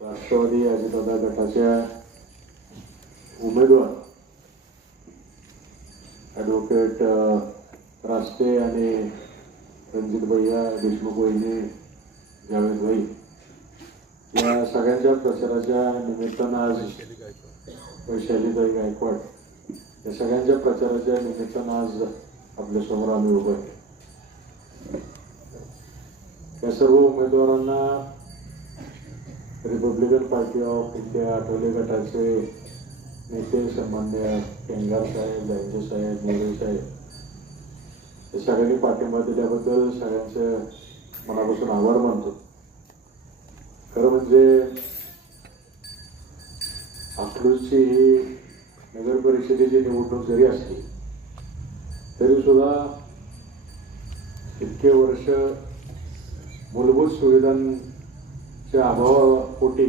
राष्ट्रवादी अजितदादा गटाच्या उमेदवार ॲडव्होकेट रास्ते आणि रणजित भैया देशमुख वहिनी जावेद भाई या सगळ्यांच्या प्रचाराच्या निमित्तानं आज वैशालीताई गायकवाड या सगळ्यांच्या प्रचाराच्या निमित्तानं आज आपल्यासमोर आम्ही उभं आहे। या सर्व उमेदवारांना Republican party of India Athawale गटाचे नेते सन्मान्य केंगार साहेब, लांजे साहेब, मोरे साहेब हे सगळ्यांनी पाठिंबा दिल्याबद्दल सगळ्यांचं मनापासून आभार मानतो। खरं म्हणजे अकलूजची ही नगर परिषदेची निवडणूक जरी असली तरी सुद्धा इतके वर्ष मूलभूत सुविधांच्या अभावापोटी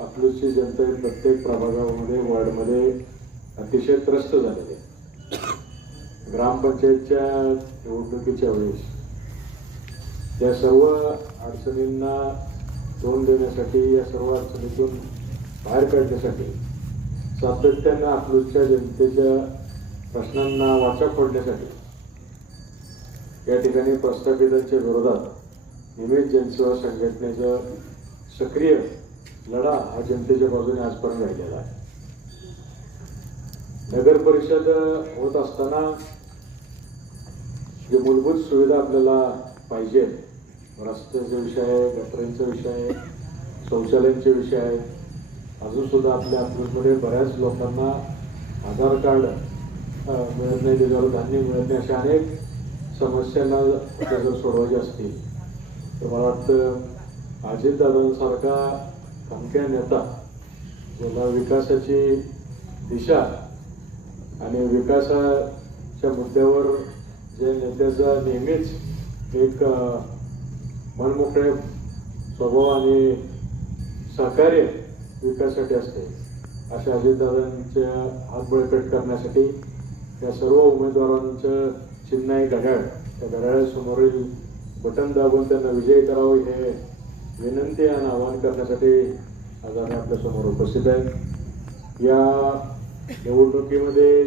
अकलूजची जनता प्रत्येक प्रभागामध्ये वार्डमध्ये अतिशय त्रस्त झालेली आहे। ग्रामपंचायतच्या निवडणुकीच्या वेळेस या सर्व अडचणींना तोंड देण्यासाठी, या सर्व अडचणीतून बाहेर काढण्यासाठी सातत्यानं अकलूजच्या जनतेच्या प्रश्नांना वाचा फोडण्यासाठी या ठिकाणी प्रस्थापितांच्या विरोधात निमित्त जनसेवा संघटनेचा सक्रिय लढा हा जनतेच्या बाजूने आजपर्यंत राहिलेला आहे। नगर परिषद होत असताना जे मूलभूत सुविधा आपल्याला पाहिजे, रस्त्याचे विषय आहे, गटरांचे विषय आहे, शौचालयांचे विषय आहे, अजून सुद्धा आपल्या अकलूजमध्ये बऱ्याच लोकांना आधार कार्ड मिळत नाही, त्याच्यावर धान्य मिळत नाही, अशा अनेक समस्यांना जर सोडवायच्या असतील तर मला वाटतं अजितदादांसारखा खमक्या नेता ज्याला विकासाची दिशा आणि विकासाच्या मुद्द्यावर जे नेत्याचा नेहमीच एक मनमोकळे स्वभाव आणि सहकार्य विकासासाठी असते, अशा अजितदादांच्या हात बळकट करण्यासाठी या सर्व उमेदवारांचं चिन्ह आहे घड्याळ, त्या घड्याळासमोरील बटन दाबून त्यांना विजयी करावं हे विनंती आणि आवाहन करण्यासाठी आज आम्ही आपल्यासमोर उपस्थित आहे। या निवडणुकीमध्ये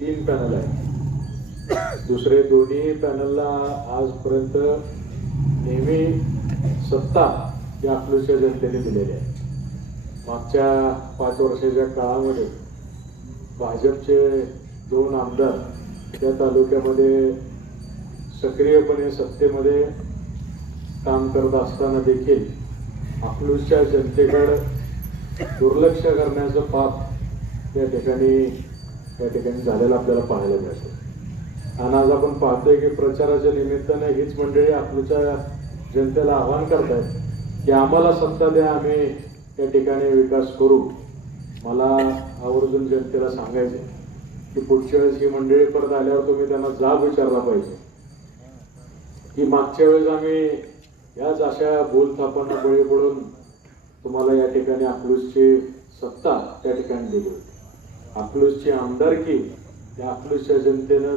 3 पॅनल आहेत। दुसरे दोन्ही पॅनलला आजपर्यंत नेहमी सत्ता या अकलूजच्या जनतेने दिलेली आहे। मागच्या 5 वर्षाच्या काळामध्ये भाजपचे 2 आमदार त्या तालुक्यामध्ये सक्रियपणे सत्तेमध्ये काम करत असताना देखील अकलूजच्या जनतेकडे दुर्लक्ष करण्याचं पाप या ठिकाणी झालेलं आपल्याला पाहायला मिळतं। आणि आज आपण पाहतोय की प्रचाराच्या निमित्ताने हीच मंडळी अकलूजच्या जनतेला आवाहन करतायत की आम्हाला सत्ता द्या, आम्ही या ठिकाणी विकास करू। मला आवर्जून जनतेला सांगायचं की पुढच्या वेळेस ही मंडळी परत आल्यावर तुम्ही त्यांना जाब विचारला पाहिजे की मागच्या वेळेस आम्ही याच अशा बोलथापांना बळी पडून तुम्हाला या ठिकाणी अकलूजची सत्ता त्या ठिकाणी दिली होती। अकलूजची आमदारकी या अकलूजच्या जनतेनं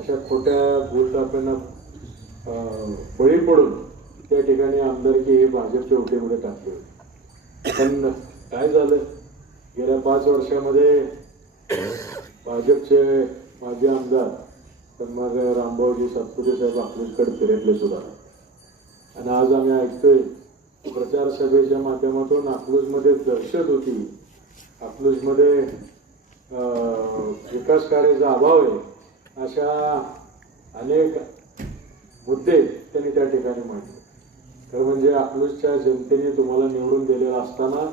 अशा खोट्या बोलथापांना बळी पडून त्या ठिकाणी आमदारकी ही भाजपच्या ओटीमध्ये टाकली होती। पण काय झालं, गेल्या 5 वर्षामध्ये भाजपचे माजी आमदार सन्माननीय रामभाऊजी सातपुते साहेब अकलूजकडे फिरकले सुद्धा। आणि आज आम्ही ऐकतोय प्रचार सभेच्या माध्यमातून अकलूजमध्ये दहशत होती, अकलूजमध्ये विकास कार्याचा अभाव आहे, अशा अनेक मुद्दे त्यांनी त्या ठिकाणी मांडले। तर म्हणजे अकलूजच्या जनतेने तुम्हाला निवडून दिलेलं असताना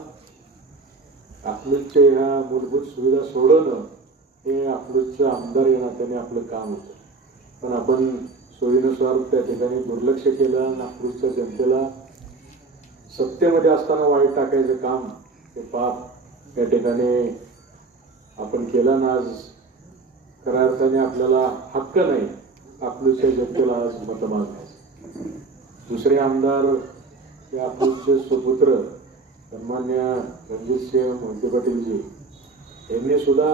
अकलूजच्या ह्या मूलभूत सुविधा सोडवणं हे अकलूजचं आमदार या नात्याने आपलं काम होतं। पण आपण सोयीनुसार त्या ठिकाणी दुर्लक्ष केलं आणि अकलूजच्या जनतेला सत्तेमध्ये असताना वाईट टाकायचं काम, हे पाप या ठिकाणी आपण केलं ना। आज खऱ्या अर्थाने आपल्याला हक्क नाही अकलूजच्या जनतेला आज मतं मागण्याचा। दुसरे आमदार हे अकलूजचे सुपुत्र सन्मान्य रणजितसिंह मोहिते पाटीलजी यांनी सुद्धा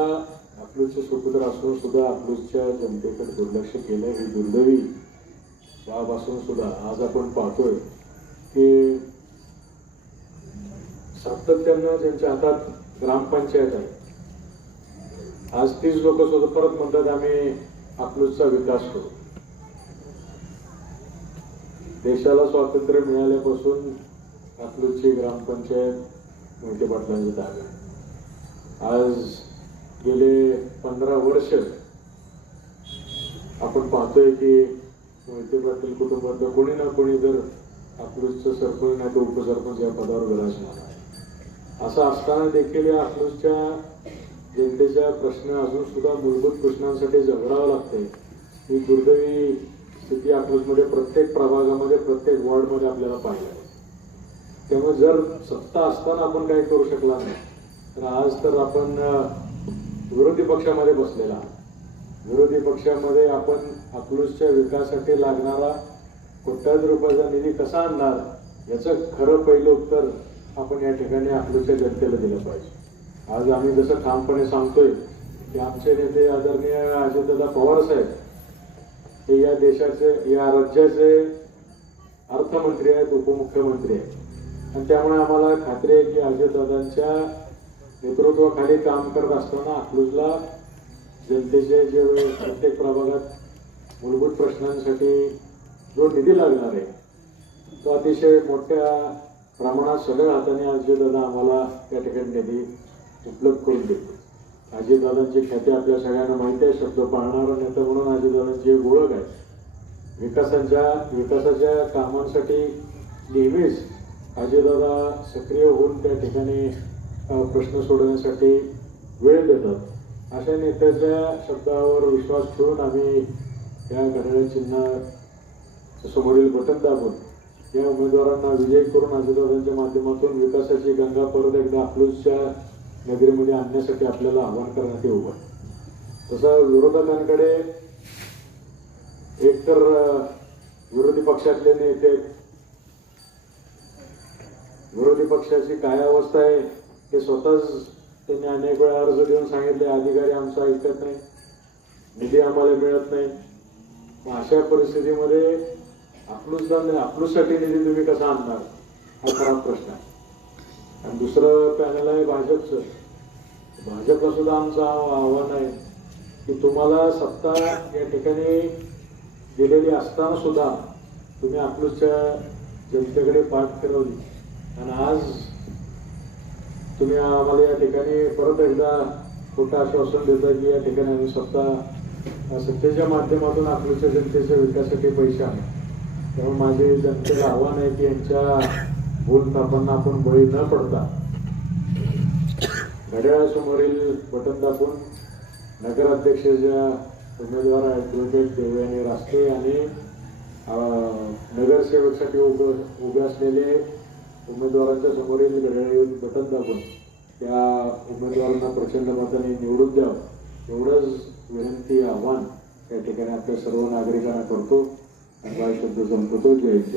अकलूजचे सुपुत्र असून सुद्धा अकलूजच्या जनतेकडे दुर्लक्ष केलं, ही दुर्दैवी बाब असून सुद्धा आज आपण पाहतोय की सातत्यानं ज्यांच्या हातात ग्रामपंचायत आहे, आज तीच लोक सुद्धा परत म्हणतात आम्ही अकलूजचा विकास करू. देशाला स्वातंत्र्य मिळाल्यापासून अकलूजची ग्रामपंचायत मोहिते पाटलांच्या ताब्यात. आज गेले 15 वर्ष आपण पाहतोय की मोहिते पाटील कुटुंबातलं कोणी ना कोणी जर अकलूजचं सरपंच नाही तर उपसरपंच या पदावर विराजमान आहे. असं असताना देखील या अकलूजच्या जनतेच्या प्रश्न अजून सुद्धा मूलभूत प्रश्नांसाठी झगडावं लागतंय. ही दुर्दैवी स्थिती अकलूजमध्ये प्रत्येक प्रभागामध्ये प्रत्येक वॉर्डमध्ये आपल्याला पाहिलं आहे. त्यामुळे जर सत्ता असताना आपण काही करू शकला नाही तर आज तर आपण विरोधी पक्षामध्ये बसलेला आहोत. विरोधी पक्षामध्ये आपण अकलूजच्या विकासासाठी लागणारा कोट्यावधी रुपयाचा निधी कसा आणणार याचं खरं पहिलं उत्तर आपण या ठिकाणी अकलूजच्या जनतेला दिलं पाहिजे. आज आम्ही जसं ठामपणे सांगतोय की आमचे नेते आदरणीय अजितदादा पवार साहेब हे या देशाचे या राज्याचे अर्थमंत्री आहेत, उपमुख्यमंत्री आहेत आणि त्यामुळे आम्हाला खात्री आहे की अजितदादांच्या नेतृत्वाखाली काम करत असताना अकलूजला जनतेचे जे प्रत्येक प्रभागात मूलभूत प्रश्नांसाठी जो निधी लागणार आहे तो अतिशय मोठ्या प्रमाणात सगळ्या हाताने अजितदादा आम्हाला त्या ठिकाणी निधी उपलब्ध करून देतो. अजितदादांची ख्याती आपल्या सगळ्यांना माहिती आहे. शब्द पाळणारा नेता म्हणून अजितदादांची एक ओळख आहे. विकासाच्या कामांसाठी नेहमीच अजितदादा सक्रिय होऊन त्या ठिकाणी प्रश्न सोडवण्यासाठी वेळ देतात. अशा नेत्याच्या शब्दावर विश्वास ठेवून आम्ही या घड्याळ चिन्ह समोरील बटन दाबून या उमेदवारांना विजयी करून अजितदादांच्या माध्यमातून विकासाची गंगा परत एकदा अकलूजच्या नगरीमध्ये आणण्यासाठी आपल्याला आवाहन करण्यात येऊ. तसं विरोधकांकडे एकतर विरोधी पक्षातले नेते, विरोधी पक्षाची काय अवस्था आहे हे स्वतःच त्यांनी अनेक वेळा अर्ज देऊन सांगितले, अधिकारी आमचा ऐकत नाही, निधी आम्हाला मिळत नाही. अशा परिस्थितीमध्ये अकलूजसाठी निधी तुम्ही कसा आणणार हा खराब प्रश्न आहे. आणि दुसरं पॅनल आहे भाजपचं. भाजपला सुद्धा आमचं आव्हान आहे की तुम्हाला सत्ता या ठिकाणी दिलेली असताना सुद्धा तुम्ही अकलूजच्या जनतेकडे पाठ फिरवली आणि आज तुम्ही आम्हाला या ठिकाणी परत एकदा खोटं आश्वासन देता की या ठिकाणी आम्ही सत्तेच्या माध्यमातून अकलूजच्या जनतेच्या विकासासाठी पैसे आणू. त्यामुळे माझे जनतेला आव्हान आहे की यांच्या भूलथापांना आपण बळी न पडता घड्याळासमोरील बटन दाबून नगराध्यक्षाच्या उमेदवार ॲडव्होकेट देवयानी रास्ते आणि नगरसेवकसाठी उभे असलेले उमेदवारांच्या समोरील घड्याळ बटन दाबून त्या उमेदवारांना प्रचंड मताने निवडून द्यावं एवढंच विनंती आव्हान या ठिकाणी आपल्या सर्व नागरिकांना करतो आणि शब्द संपतो. जय हिंद.